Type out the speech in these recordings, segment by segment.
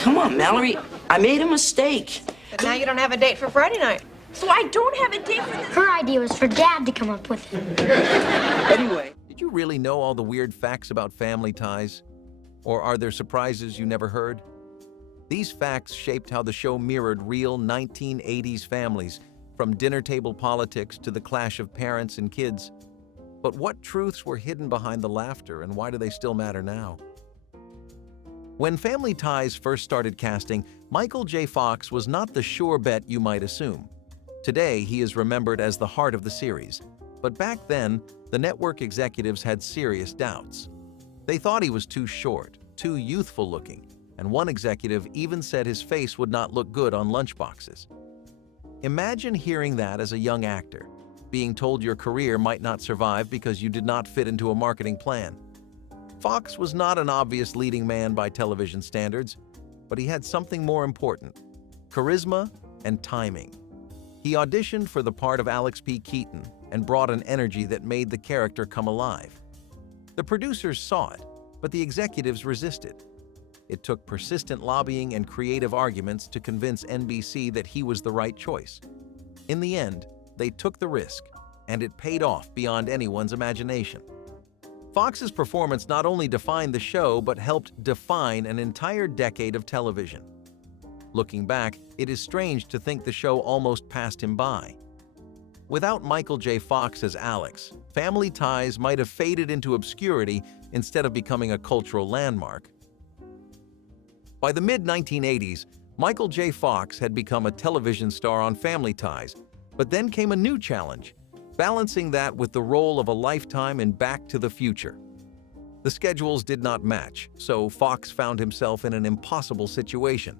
Come on, Mallory. I made a mistake. But now you don't have a date for Friday night. So I don't have a date for this. Her idea was for Dad to come up with it. Anyway. Did you really know all the weird facts about family ties? Or are there surprises you never heard? These facts shaped how the show mirrored real 1980s families, from dinner table politics to the clash of parents and kids. But what truths were hidden behind the laughter, and why do they still matter now? When Family Ties first started casting, Michael J. Fox was not the sure bet you might assume. Today, he is remembered as the heart of the series. But back then, the network executives had serious doubts. They thought he was too short, too youthful-looking, and one executive even said his face would not look good on lunchboxes. Imagine hearing that as a young actor, being told your career might not survive because you did not fit into a marketing plan. Fox was not an obvious leading man by television standards, but he had something more important: charisma and timing. He auditioned for the part of Alex P. Keaton and brought an energy that made the character come alive. The producers saw it, but the executives resisted. It took persistent lobbying and creative arguments to convince NBC that he was the right choice. In the end, they took the risk, and it paid off beyond anyone's imagination. Fox's performance not only defined the show, but helped define an entire decade of television. Looking back, it is strange to think the show almost passed him by. Without Michael J. Fox as Alex, Family Ties might have faded into obscurity instead of becoming a cultural landmark. By the mid-1980s, Michael J. Fox had become a television star on Family Ties, but then came a new challenge: balancing that with the role of a lifetime in Back to the Future. The schedules did not match, so Fox found himself in an impossible situation.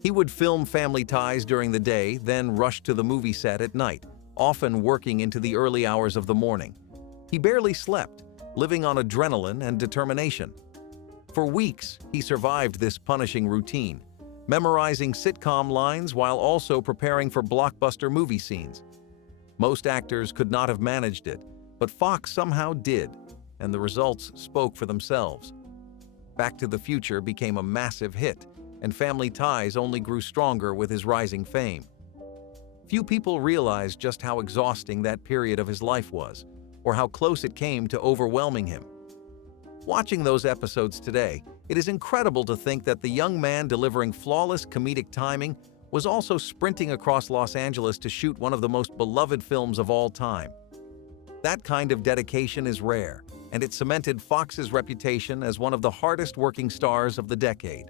He would film Family Ties during the day, then rush to the movie set at night, often working into the early hours of the morning. He barely slept, living on adrenaline and determination. For weeks, he survived this punishing routine, memorizing sitcom lines while also preparing for blockbuster movie scenes. Most actors could not have managed it, but Fox somehow did, and the results spoke for themselves. Back to the Future became a massive hit, and Family Ties only grew stronger with his rising fame. Few people realized just how exhausting that period of his life was, or how close it came to overwhelming him. Watching those episodes today, it is incredible to think that the young man delivering flawless comedic timing was also sprinting across Los Angeles to shoot one of the most beloved films of all time. That kind of dedication is rare, and it cemented Fox's reputation as one of the hardest working stars of the decade.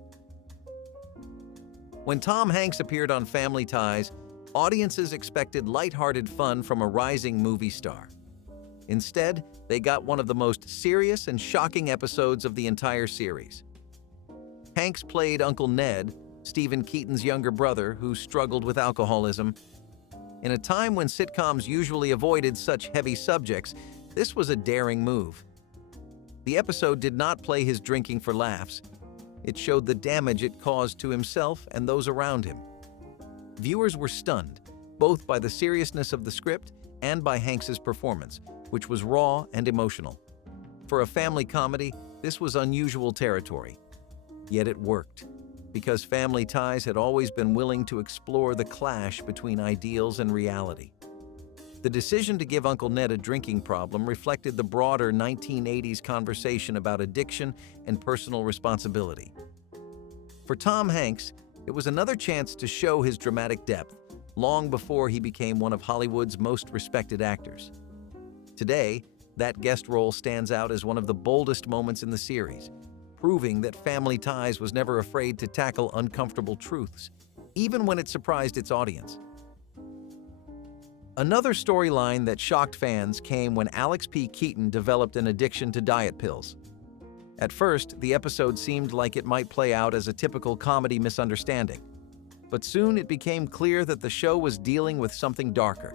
When Tom Hanks appeared on Family Ties, audiences expected lighthearted fun from a rising movie star. Instead, they got one of the most serious and shocking episodes of the entire series. Hanks played Uncle Ned, Stephen Keaton's younger brother who struggled with alcoholism. In a time when sitcoms usually avoided such heavy subjects, this was a daring move. The episode did not play his drinking for laughs. It showed the damage it caused to himself and those around him. Viewers were stunned, both by the seriousness of the script and by Hanks's performance, which was raw and emotional. For a family comedy, this was unusual territory. Yet it worked, because Family Ties had always been willing to explore the clash between ideals and reality. The decision to give Uncle Ned a drinking problem reflected the broader 1980s conversation about addiction and personal responsibility. For Tom Hanks, it was another chance to show his dramatic depth, long before he became one of Hollywood's most respected actors. Today, that guest role stands out as one of the boldest moments in the series, proving that Family Ties was never afraid to tackle uncomfortable truths, even when it surprised its audience. Another storyline that shocked fans came when Alex P. Keaton developed an addiction to diet pills. At first, the episode seemed like it might play out as a typical comedy misunderstanding, but soon it became clear that the show was dealing with something darker.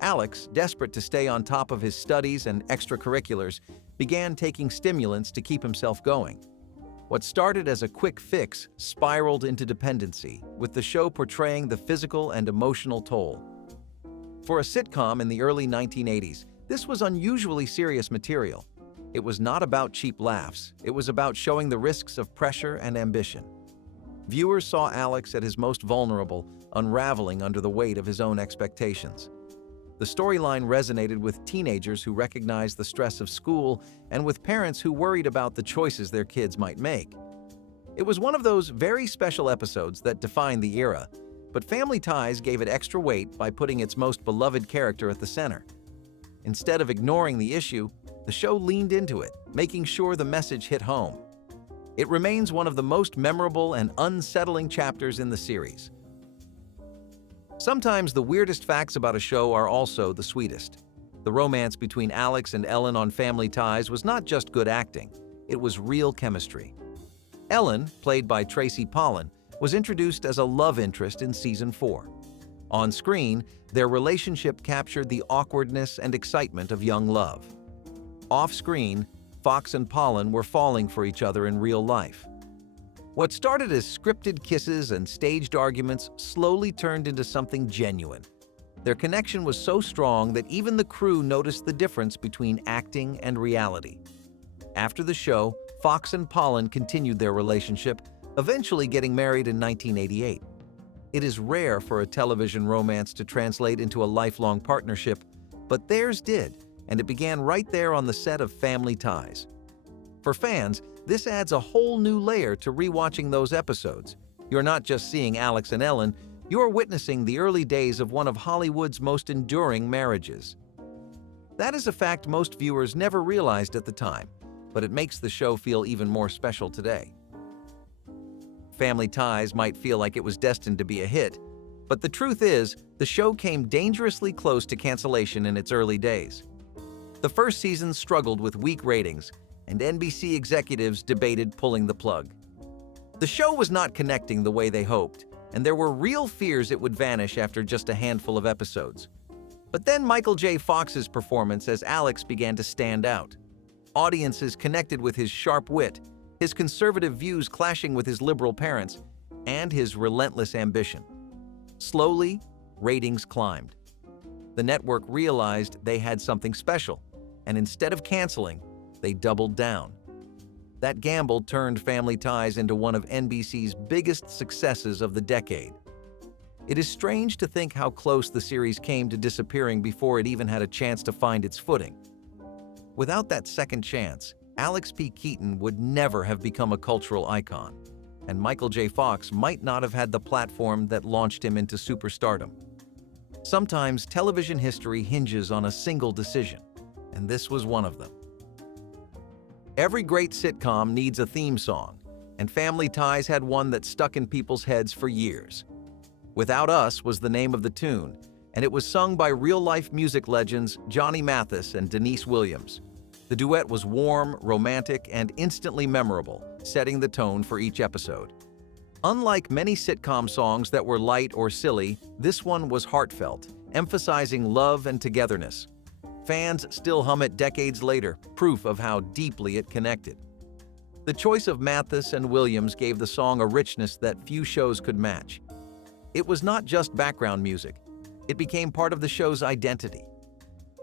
Alex, desperate to stay on top of his studies and extracurriculars, began taking stimulants to keep himself going. What started as a quick fix spiraled into dependency, with the show portraying the physical and emotional toll. For a sitcom in the early 1980s, this was unusually serious material. It was not about cheap laughs, it was about showing the risks of pressure and ambition. Viewers saw Alex at his most vulnerable, unraveling under the weight of his own expectations. The storyline resonated with teenagers who recognized the stress of school and with parents who worried about the choices their kids might make. It was one of those very special episodes that defined the era, but Family Ties gave it extra weight by putting its most beloved character at the center. Instead of ignoring the issue, the show leaned into it, making sure the message hit home. It remains one of the most memorable and unsettling chapters in the series. Sometimes the weirdest facts about a show are also the sweetest. The romance between Alex and Ellen on Family Ties was not just good acting, it was real chemistry. Ellen, played by Tracy Pollan, was introduced as a love interest in Season 4. On screen, their relationship captured the awkwardness and excitement of young love. Off-screen, Fox and Pollan were falling for each other in real life. What started as scripted kisses and staged arguments slowly turned into something genuine. Their connection was so strong that even the crew noticed the difference between acting and reality. After the show, Fox and Pollan continued their relationship, eventually getting married in 1988. It is rare for a television romance to translate into a lifelong partnership, but theirs did, and it began right there on the set of Family Ties. For fans, this adds a whole new layer to rewatching those episodes. You're not just seeing Alex and Ellen, you're witnessing the early days of one of Hollywood's most enduring marriages. That is a fact most viewers never realized at the time, but it makes the show feel even more special today. Family Ties might feel like it was destined to be a hit, but the truth is, the show came dangerously close to cancellation in its early days. The first season struggled with weak ratings, and NBC executives debated pulling the plug. The show was not connecting the way they hoped, and there were real fears it would vanish after just a handful of episodes. But then Michael J. Fox's performance as Alex began to stand out. Audiences connected with his sharp wit, his conservative views clashing with his liberal parents, and his relentless ambition. Slowly, ratings climbed. The network realized they had something special, and instead of canceling, they doubled down. That gamble turned Family Ties into one of NBC's biggest successes of the decade. It is strange to think how close the series came to disappearing before it even had a chance to find its footing. Without that second chance, Alex P. Keaton would never have become a cultural icon, and Michael J. Fox might not have had the platform that launched him into superstardom. Sometimes television history hinges on a single decision, and this was one of them. Every great sitcom needs a theme song, and Family Ties had one that stuck in people's heads for years. Without Us was the name of the tune, and it was sung by real-life music legends Johnny Mathis and Denise Williams. The duet was warm, romantic, and instantly memorable, setting the tone for each episode. Unlike many sitcom songs that were light or silly, this one was heartfelt, emphasizing love and togetherness. Fans still hum it decades later, proof of how deeply it connected. The choice of Mathis and Williams gave the song a richness that few shows could match. It was not just background music. It became part of the show's identity.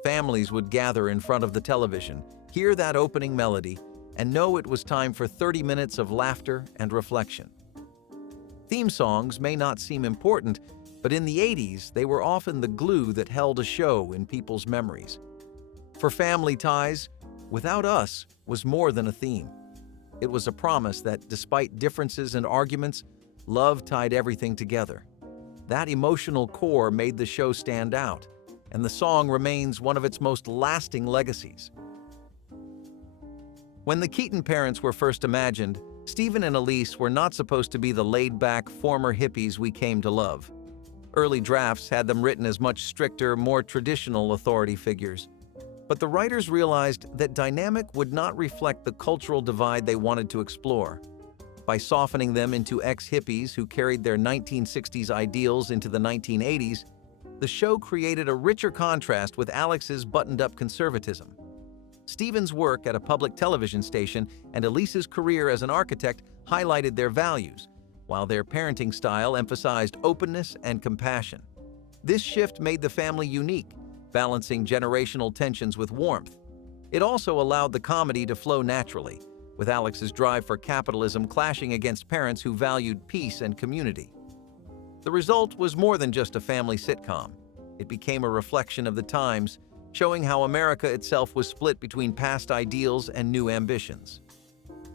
Families would gather in front of the television, hear that opening melody, and know it was time for 30 minutes of laughter and reflection. Theme songs may not seem important, but in the 80s, they were often the glue that held a show in people's memories. For Family Ties, Without Us was more than a theme. It was a promise that despite differences and arguments, love tied everything together. That emotional core made the show stand out, and the song remains one of its most lasting legacies. When the Keaton parents were first imagined, Stephen and Elise were not supposed to be the laid-back former hippies we came to love. Early drafts had them written as much stricter, more traditional authority figures. But the writers realized that dynamic would not reflect the cultural divide they wanted to explore. By softening them into ex-hippies who carried their 1960s ideals into the 1980s, the show created a richer contrast with Alex's buttoned-up conservatism. Stephen's work at a public television station and Elise's career as an architect highlighted their values, while their parenting style emphasized openness and compassion. This shift made the family unique, balancing generational tensions with warmth. It also allowed the comedy to flow naturally, with Alex's drive for capitalism clashing against parents who valued peace and community. The result was more than just a family sitcom. It became a reflection of the times, showing how America itself was split between past ideals and new ambitions.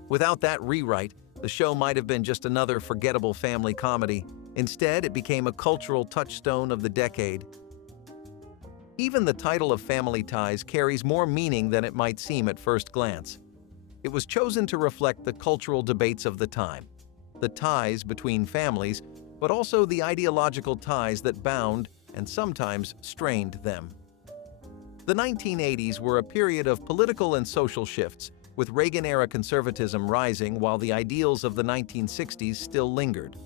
Without that rewrite, the show might have been just another forgettable family comedy. Instead, it became a cultural touchstone of the decade. Even the title of Family Ties carries more meaning than it might seem at first glance. It was chosen to reflect the cultural debates of the time, the ties between families, but also the ideological ties that bound and sometimes strained them. The 1980s were a period of political and social shifts, with Reagan-era conservatism rising while the ideals of the 1960s still lingered.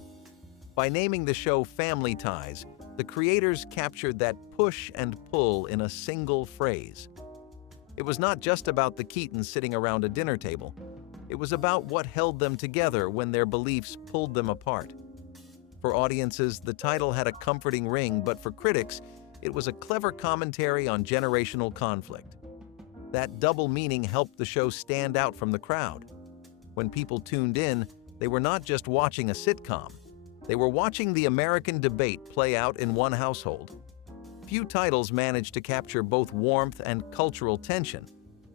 By naming the show Family Ties, the creators captured that push and pull in a single phrase. It was not just about the Keatons sitting around a dinner table. It was about what held them together when their beliefs pulled them apart. For audiences, the title had a comforting ring, but for critics, it was a clever commentary on generational conflict. That double meaning helped the show stand out from the crowd. When people tuned in, they were not just watching a sitcom. They were watching the American debate play out in one household. Few titles managed to capture both warmth and cultural tension,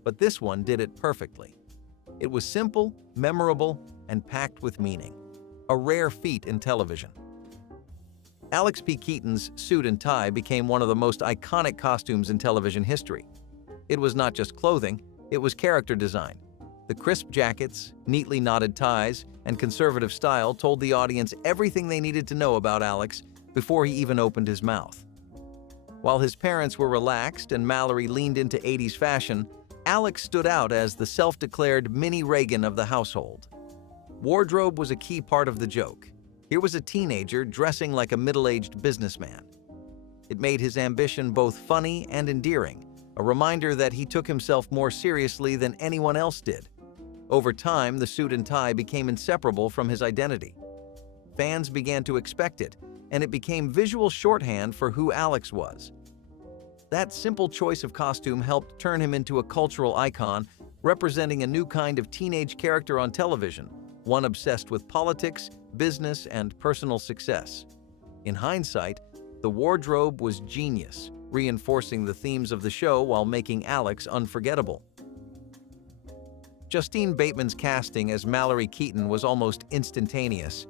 but this one did it perfectly. It was simple, memorable, and packed with meaning. A rare feat in television. Alex P. Keaton's suit and tie became one of the most iconic costumes in television history. It was not just clothing, it was character design. The crisp jackets, neatly knotted ties, and conservative style told the audience everything they needed to know about Alex before he even opened his mouth. While his parents were relaxed and Mallory leaned into 80s fashion, Alex stood out as the self-declared mini Reagan of the household. Wardrobe was a key part of the joke. Here was a teenager dressing like a middle-aged businessman. It made his ambition both funny and endearing, a reminder that he took himself more seriously than anyone else did. Over time, the suit and tie became inseparable from his identity. Fans began to expect it, and it became visual shorthand for who Alex was. That simple choice of costume helped turn him into a cultural icon, representing a new kind of teenage character on television, one obsessed with politics, business, and personal success. In hindsight, the wardrobe was genius, reinforcing the themes of the show while making Alex unforgettable. Justine Bateman's casting as Mallory Keaton was almost instantaneous.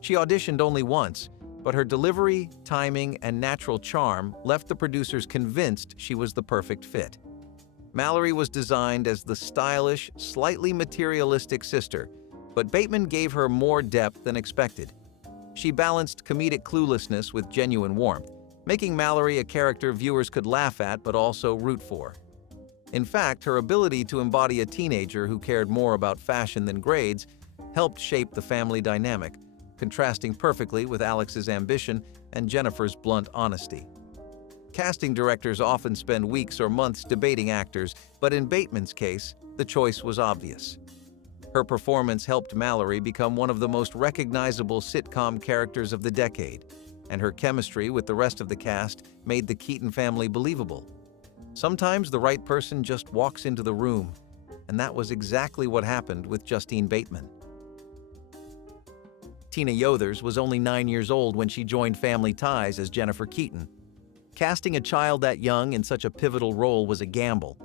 She auditioned only once, but her delivery, timing, and natural charm left the producers convinced she was the perfect fit. Mallory was designed as the stylish, slightly materialistic sister, but Bateman gave her more depth than expected. She balanced comedic cluelessness with genuine warmth, making Mallory a character viewers could laugh at but also root for. In fact, her ability to embody a teenager who cared more about fashion than grades helped shape the family dynamic, contrasting perfectly with Alex's ambition and Jennifer's blunt honesty. Casting directors often spend weeks or months debating actors, but in Bateman's case, the choice was obvious. Her performance helped Mallory become one of the most recognizable sitcom characters of the decade, and her chemistry with the rest of the cast made the Keaton family believable. Sometimes the right person just walks into the room, and that was exactly what happened with Justine Bateman. Tina Yothers was only 9 years old when she joined Family Ties as Jennifer Keaton. Casting a child that young in such a pivotal role was a gamble,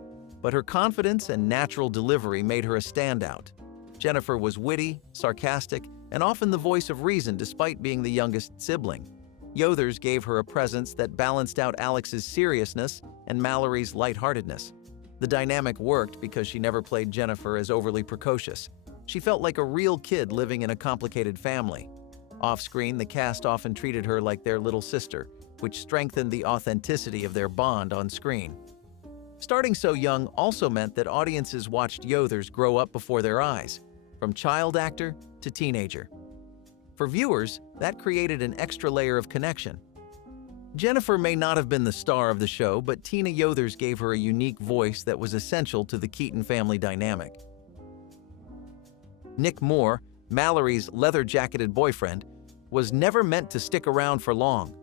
but her confidence and natural delivery made her a standout. Jennifer was witty, sarcastic, and often the voice of reason despite being the youngest sibling. Yothers gave her a presence that balanced out Alex's seriousness and Mallory's lightheartedness. The dynamic worked because she never played Jennifer as overly precocious. She felt like a real kid living in a complicated family. Off-screen, the cast often treated her like their little sister, which strengthened the authenticity of their bond on screen. Starting so young also meant that audiences watched Yothers grow up before their eyes, from child actor to teenager. For viewers, that created an extra layer of connection. Jennifer may not have been the star of the show, but Tina Yothers gave her a unique voice that was essential to the Keaton family dynamic. Nick Moore, Mallory's leather-jacketed boyfriend, was never meant to stick around for long.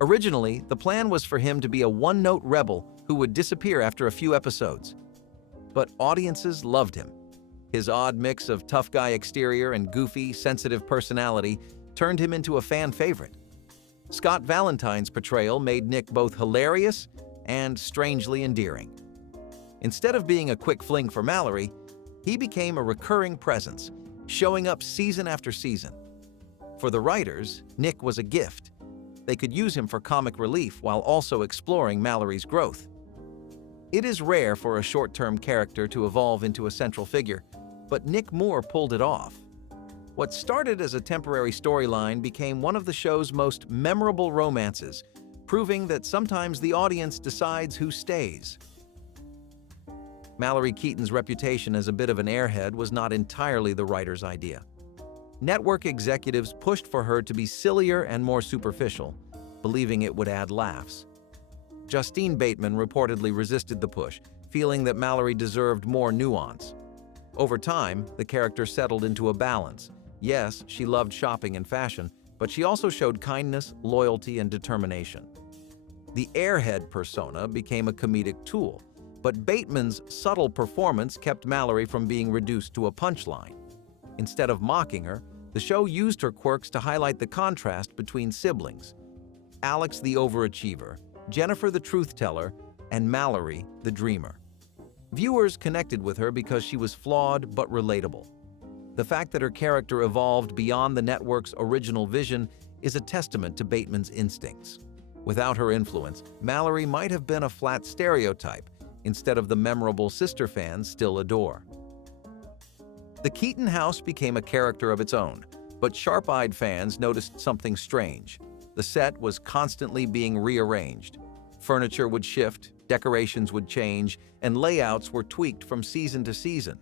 Originally, the plan was for him to be a one-note rebel who would disappear after a few episodes. But audiences loved him. His odd mix of tough guy exterior and goofy, sensitive personality turned him into a fan favorite. Scott Valentine's portrayal made Nick both hilarious and strangely endearing. Instead of being a quick fling for Mallory, he became a recurring presence, showing up season after season. For the writers, Nick was a gift. They could use him for comic relief while also exploring Mallory's growth. It is rare for a short-term character to evolve into a central figure, but Nick Moore pulled it off. What started as a temporary storyline became one of the show's most memorable romances, proving that sometimes the audience decides who stays. Mallory Keaton's reputation as a bit of an airhead was not entirely the writer's idea. Network executives pushed for her to be sillier and more superficial, believing it would add laughs. Justine Bateman reportedly resisted the push, feeling that Mallory deserved more nuance. Over time, the character settled into a balance. Yes, she loved shopping and fashion, but she also showed kindness, loyalty, and determination. The airhead persona became a comedic tool, but Bateman's subtle performance kept Mallory from being reduced to a punchline. Instead of mocking her, the show used her quirks to highlight the contrast between siblings: Alex the overachiever, Jennifer the truth-teller, and Mallory the dreamer. Viewers connected with her because she was flawed but relatable. The fact that her character evolved beyond the network's original vision is a testament to Bateman's instincts. Without her influence, Mallory might have been a flat stereotype instead of the memorable sister fans still adore. The Keaton house became a character of its own, but sharp-eyed fans noticed something strange. The set was constantly being rearranged. Furniture would shift, decorations would change, and layouts were tweaked from season to season.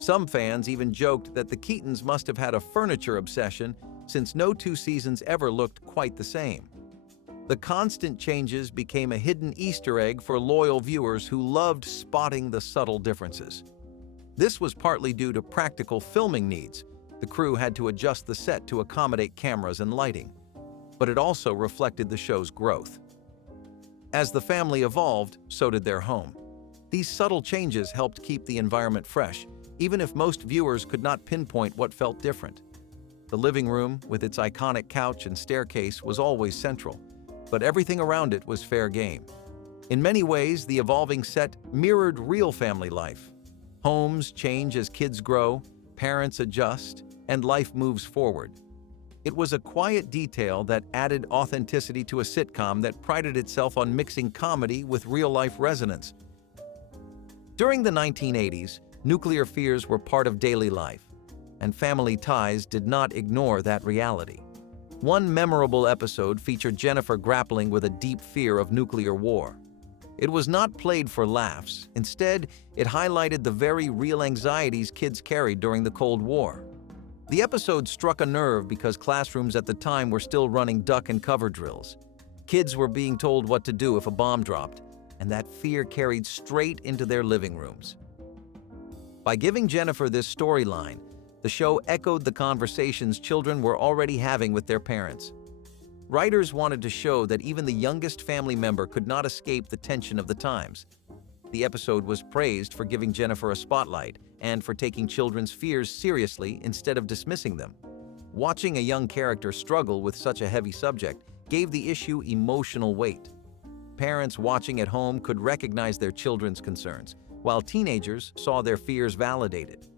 Some fans even joked that the Keatons must have had a furniture obsession, since no two seasons ever looked quite the same. The constant changes became a hidden Easter egg for loyal viewers who loved spotting the subtle differences. This was partly due to practical filming needs. The crew had to adjust the set to accommodate cameras and lighting. But it also reflected the show's growth. As the family evolved, so did their home. These subtle changes helped keep the environment fresh, even if most viewers could not pinpoint what felt different. The living room, with its iconic couch and staircase, was always central, but everything around it was fair game. In many ways, the evolving set mirrored real family life. Homes change as kids grow, parents adjust, and life moves forward. It was a quiet detail that added authenticity to a sitcom that prided itself on mixing comedy with real-life resonance. During the 1980s, nuclear fears were part of daily life, and Family Ties did not ignore that reality. One memorable episode featured Jennifer grappling with a deep fear of nuclear war. It was not played for laughs. Instead, it highlighted the very real anxieties kids carried during the Cold War. The episode struck a nerve because classrooms at the time were still running duck and cover drills. Kids were being told what to do if a bomb dropped, and that fear carried straight into their living rooms. By giving Jennifer this storyline, the show echoed the conversations children were already having with their parents. Writers wanted to show that even the youngest family member could not escape the tension of the times. The episode was praised for giving Jennifer a spotlight and for taking children's fears seriously instead of dismissing them. Watching a young character struggle with such a heavy subject gave the issue emotional weight. Parents watching at home could recognize their children's concerns, while teenagers saw their fears validated.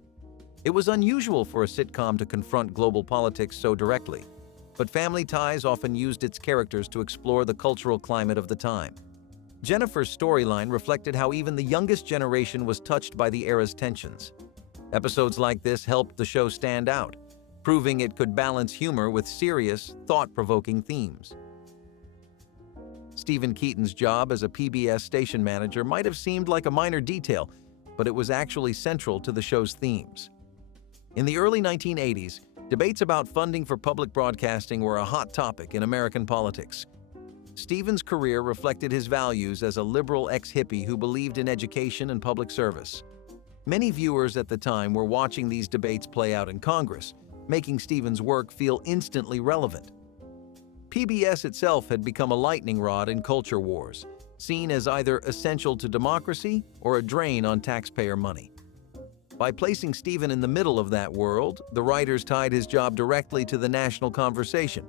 It was unusual for a sitcom to confront global politics so directly, but Family Ties often used its characters to explore the cultural climate of the time. Jennifer's storyline reflected how even the youngest generation was touched by the era's tensions. Episodes like this helped the show stand out, proving it could balance humor with serious, thought-provoking themes. Stephen Keaton's job as a PBS station manager might have seemed like a minor detail, but it was actually central to the show's themes. In the early 1980s, debates about funding for public broadcasting were a hot topic in American politics. Stephen's career reflected his values as a liberal ex-hippie who believed in education and public service. Many viewers at the time were watching these debates play out in Congress, making Stephen's work feel instantly relevant. PBS itself had become a lightning rod in culture wars, seen as either essential to democracy or a drain on taxpayer money. By placing Stephen in the middle of that world, the writers tied his job directly to the national conversation.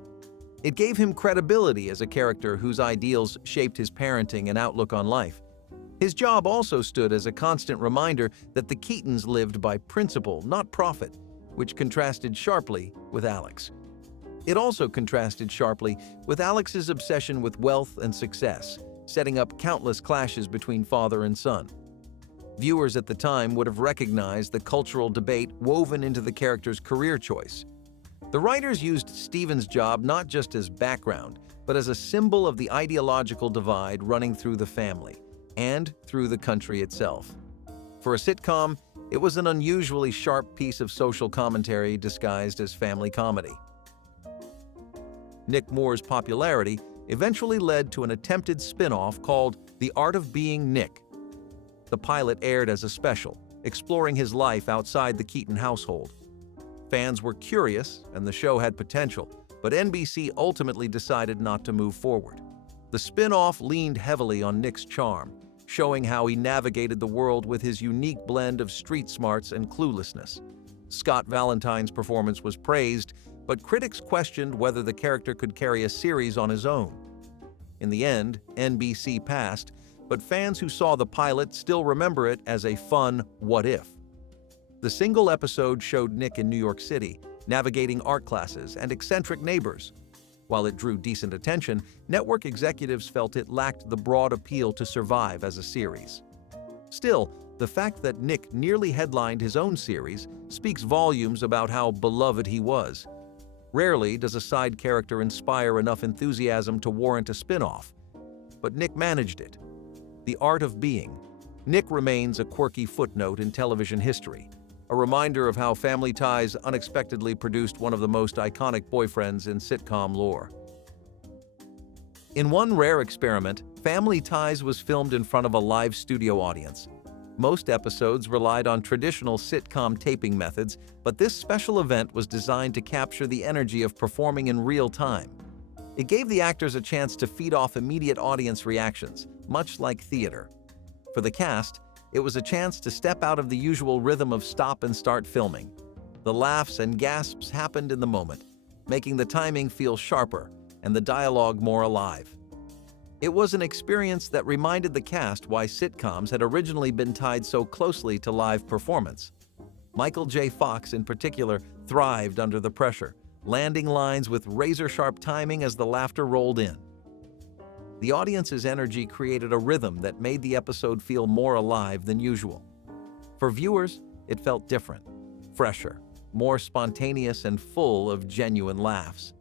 It gave him credibility as a character whose ideals shaped his parenting and outlook on life. His job also stood as a constant reminder that the Keatons lived by principle, not profit, which contrasted sharply with Alex. It also contrasted sharply with Alex's obsession with wealth and success, setting up countless clashes between father and son. Viewers at the time would have recognized the cultural debate woven into the character's career choice. The writers used Stephen's job not just as background, but as a symbol of the ideological divide running through the family and through the country itself. For a sitcom, it was an unusually sharp piece of social commentary disguised as family comedy. Nick Moore's popularity eventually led to an attempted spin-off called The Art of Being Nick. The pilot aired as a special, exploring his life outside the Keaton household. Fans were curious, and the show had potential, but NBC ultimately decided not to move forward. The spin-off leaned heavily on Nick's charm, showing how he navigated the world with his unique blend of street smarts and cluelessness. Scott Valentine's performance was praised, but critics questioned whether the character could carry a series on his own. In the end, NBC passed, but fans who saw the pilot still remember it as a fun what if. The single episode showed Nick in New York City, navigating art classes and eccentric neighbors. While it drew decent attention, network executives felt it lacked the broad appeal to survive as a series. Still, the fact that Nick nearly headlined his own series speaks volumes about how beloved he was. Rarely does a side character inspire enough enthusiasm to warrant a spin-off, but Nick managed it. The Art of Being. Nick remains a quirky footnote in television history, a reminder of how Family Ties unexpectedly produced one of the most iconic boyfriends in sitcom lore. In one rare experiment, Family Ties was filmed in front of a live studio audience. Most episodes relied on traditional sitcom taping methods, but this special event was designed to capture the energy of performing in real time. It gave the actors a chance to feed off immediate audience reactions, much like theater. For the cast, it was a chance to step out of the usual rhythm of stop and start filming. The laughs and gasps happened in the moment, making the timing feel sharper and the dialogue more alive. It was an experience that reminded the cast why sitcoms had originally been tied so closely to live performance. Michael J. Fox, in particular, thrived under the pressure, landing lines with razor-sharp timing as the laughter rolled in. The audience's energy created a rhythm that made the episode feel more alive than usual. For viewers, it felt different, fresher, more spontaneous and full of genuine laughs.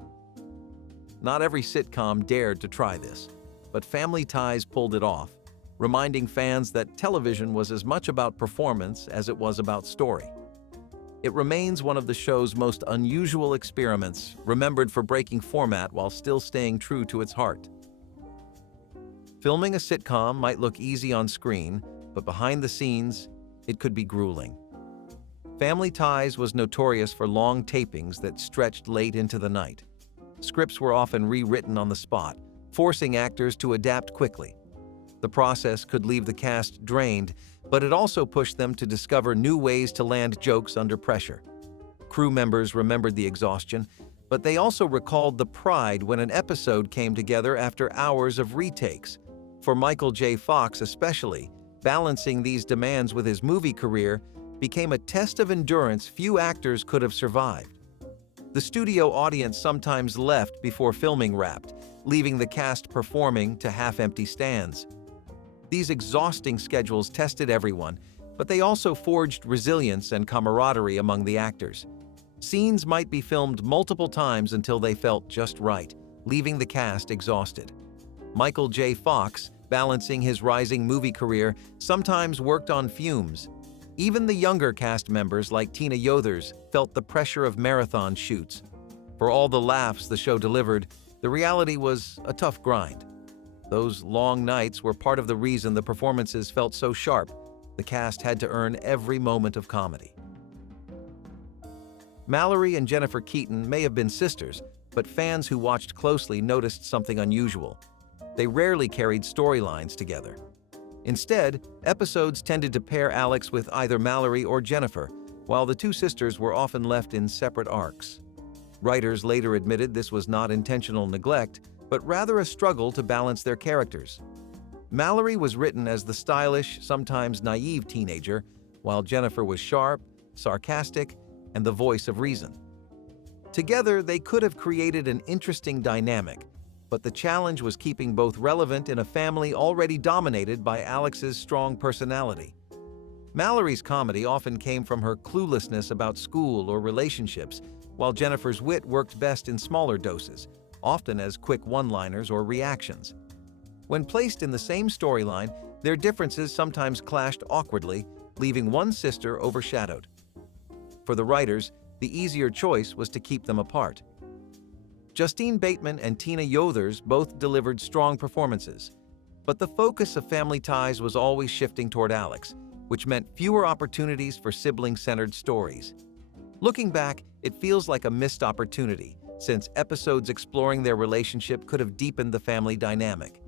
Not every sitcom dared to try this, but Family Ties pulled it off, reminding fans that television was as much about performance as it was about story. It remains one of the show's most unusual experiments, remembered for breaking format while still staying true to its heart. Filming a sitcom might look easy on screen, but behind the scenes, it could be grueling. Family Ties was notorious for long tapings that stretched late into the night. Scripts were often rewritten on the spot, forcing actors to adapt quickly. The process could leave the cast drained, but it also pushed them to discover new ways to land jokes under pressure. Crew members remembered the exhaustion, but they also recalled the pride when an episode came together after hours of retakes. For Michael J. Fox especially, balancing these demands with his movie career became a test of endurance few actors could have survived. The studio audience sometimes left before filming wrapped, leaving the cast performing to half-empty stands. These exhausting schedules tested everyone, but they also forged resilience and camaraderie among the actors. Scenes might be filmed multiple times until they felt just right, leaving the cast exhausted. Michael J. Fox, balancing his rising movie career, sometimes worked on fumes. Even the younger cast members like Tina Yothers felt the pressure of marathon shoots. For all the laughs the show delivered, the reality was a tough grind. Those long nights were part of the reason the performances felt so sharp. The cast had to earn every moment of comedy. Mallory and Jennifer Keaton may have been sisters, but fans who watched closely noticed something unusual. They rarely carried storylines together. Instead, episodes tended to pair Alex with either Mallory or Jennifer, while the two sisters were often left in separate arcs. Writers later admitted this was not intentional neglect, but rather a struggle to balance their characters. Mallory was written as the stylish, sometimes naive teenager, while Jennifer was sharp, sarcastic, and the voice of reason. Together, they could have created an interesting dynamic, but the challenge was keeping both relevant in a family already dominated by Alex's strong personality. Mallory's comedy often came from her cluelessness about school or relationships, while Jennifer's wit worked best in smaller doses, often as quick one-liners or reactions. When placed in the same storyline, their differences sometimes clashed awkwardly, leaving one sister overshadowed. For the writers, the easier choice was to keep them apart. Justine Bateman and Tina Yothers both delivered strong performances, but the focus of Family Ties was always shifting toward Alex, which meant fewer opportunities for sibling-centered stories. Looking back, it feels like a missed opportunity, since episodes exploring their relationship could have deepened the family dynamic.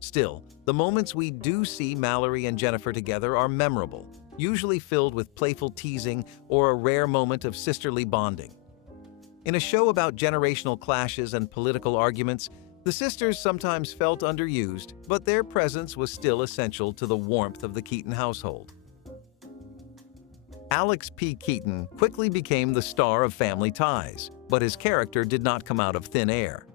Still, the moments we do see Mallory and Jennifer together are memorable, usually filled with playful teasing or a rare moment of sisterly bonding. In a show about generational clashes and political arguments, the sisters sometimes felt underused, but their presence was still essential to the warmth of the Keaton household. Alex P. Keaton quickly became the star of Family Ties, but his character did not come out of thin air.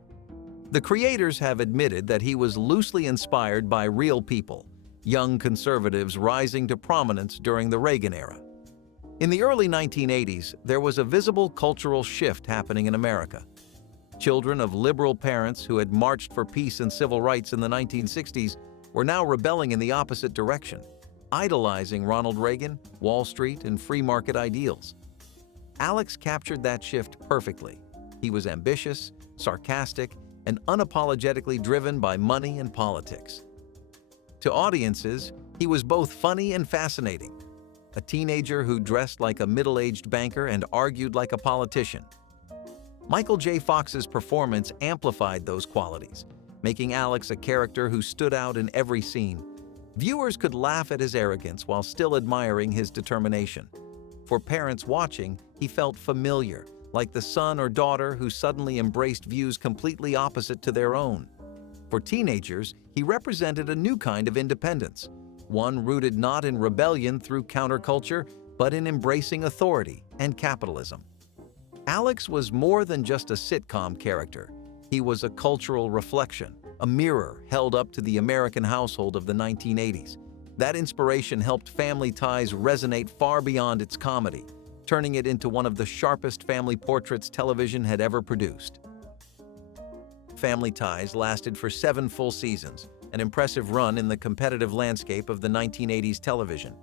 The creators have admitted that he was loosely inspired by real people, young conservatives rising to prominence during the Reagan era. In the early 1980s, there was a visible cultural shift happening in America. Children of liberal parents who had marched for peace and civil rights in the 1960s were now rebelling in the opposite direction, idolizing Ronald Reagan, Wall Street, and free market ideals. Alex captured that shift perfectly. He was ambitious, sarcastic, and unapologetically driven by money and politics. To audiences, he was both funny and fascinating, a teenager who dressed like a middle-aged banker and argued like a politician. Michael J. Fox's performance amplified those qualities, making Alex a character who stood out in every scene. Viewers could laugh at his arrogance while still admiring his determination. For parents watching, he felt familiar, like the son or daughter who suddenly embraced views completely opposite to their own. For teenagers, he represented a new kind of independence, one rooted not in rebellion through counterculture, but in embracing authority and capitalism. Alex was more than just a sitcom character. He was a cultural reflection, a mirror held up to the American household of the 1980s. That inspiration helped Family Ties resonate far beyond its comedy, turning it into one of the sharpest family portraits television had ever produced. Family Ties lasted for 7 full seasons, an impressive run in the competitive landscape of the 1980s television.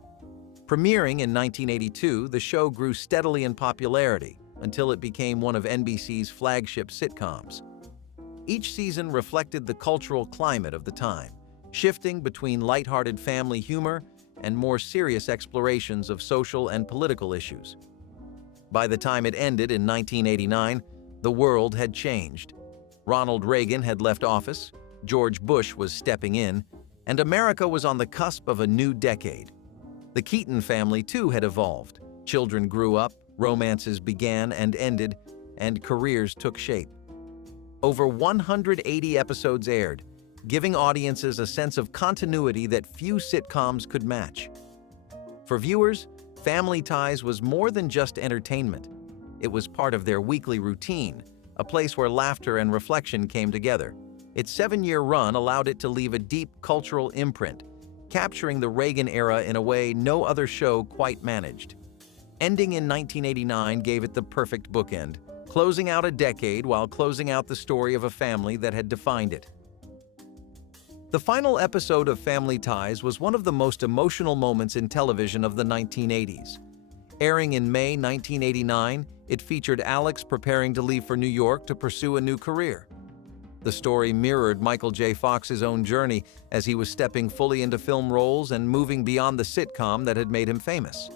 Premiering in 1982, the show grew steadily in popularity until it became one of NBC's flagship sitcoms. Each season reflected the cultural climate of the time, shifting between lighthearted family humor and more serious explorations of social and political issues. By the time it ended in 1989, the world had changed. Ronald Reagan had left office, George Bush was stepping in, and America was on the cusp of a new decade. The Keaton family, too, had evolved. Children grew up, romances began and ended, and careers took shape. Over 180 episodes aired, giving audiences a sense of continuity that few sitcoms could match. For viewers, Family Ties was more than just entertainment. It was part of their weekly routine, a place where laughter and reflection came together. Its 7-year run allowed it to leave a deep cultural imprint, capturing the Reagan era in a way no other show quite managed. Ending in 1989 gave it the perfect bookend, closing out a decade while closing out the story of a family that had defined it. The final episode of Family Ties was one of the most emotional moments in television of the 1980s. Airing in May 1989, it featured Alex preparing to leave for New York to pursue a new career. The story mirrored Michael J. Fox's own journey as he was stepping fully into film roles and moving beyond the sitcom that had made him famous.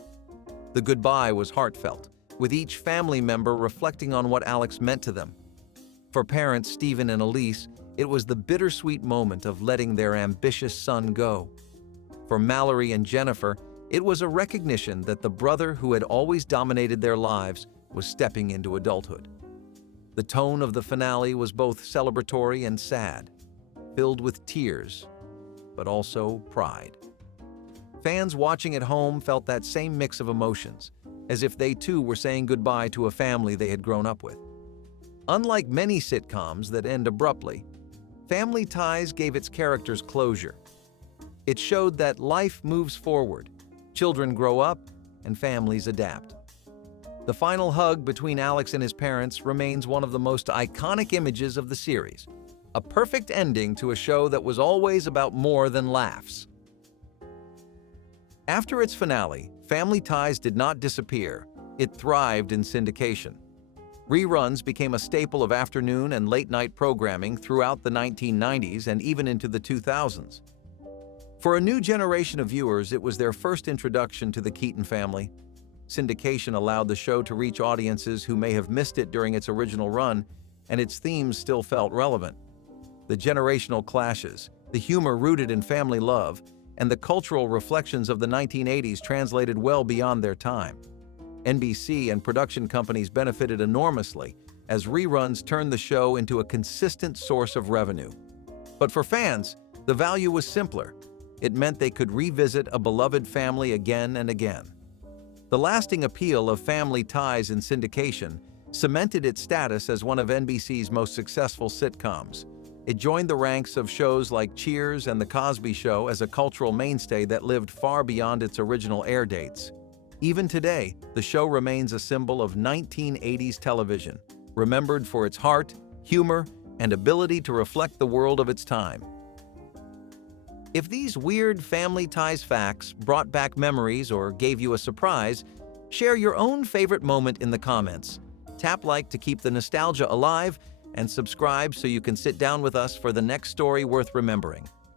The goodbye was heartfelt, with each family member reflecting on what Alex meant to them. For parents Stephen and Elise, it was the bittersweet moment of letting their ambitious son go. For Mallory and Jennifer, it was a recognition that the brother who had always dominated their lives was stepping into adulthood. The tone of the finale was both celebratory and sad, filled with tears, but also pride. Fans watching at home felt that same mix of emotions, as if they too were saying goodbye to a family they had grown up with. Unlike many sitcoms that end abruptly, Family Ties gave its characters closure. It showed that life moves forward, children grow up, and families adapt. The final hug between Alex and his parents remains one of the most iconic images of the series, a perfect ending to a show that was always about more than laughs. After its finale, Family Ties did not disappear. It thrived in syndication. Reruns became a staple of afternoon and late-night programming throughout the 1990s and even into the 2000s. For a new generation of viewers, it was their first introduction to the Keaton family. Syndication allowed the show to reach audiences who may have missed it during its original run, and its themes still felt relevant. The generational clashes, the humor rooted in family love, and the cultural reflections of the 1980s translated well beyond their time. NBC and production companies benefited enormously as reruns turned the show into a consistent source of revenue. But for fans, the value was simpler. It meant they could revisit a beloved family again and again. The lasting appeal of Family Ties in syndication cemented its status as one of NBC's most successful sitcoms. It joined the ranks of shows like Cheers and The Cosby Show as a cultural mainstay that lived far beyond its original air dates. Even today, the show remains a symbol of 1980s television, remembered for its heart, humor, and ability to reflect the world of its time. If these weird Family Ties facts brought back memories or gave you a surprise, share your own favorite moment in the comments. Tap like to keep the nostalgia alive, and subscribe so you can sit down with us for the next story worth remembering.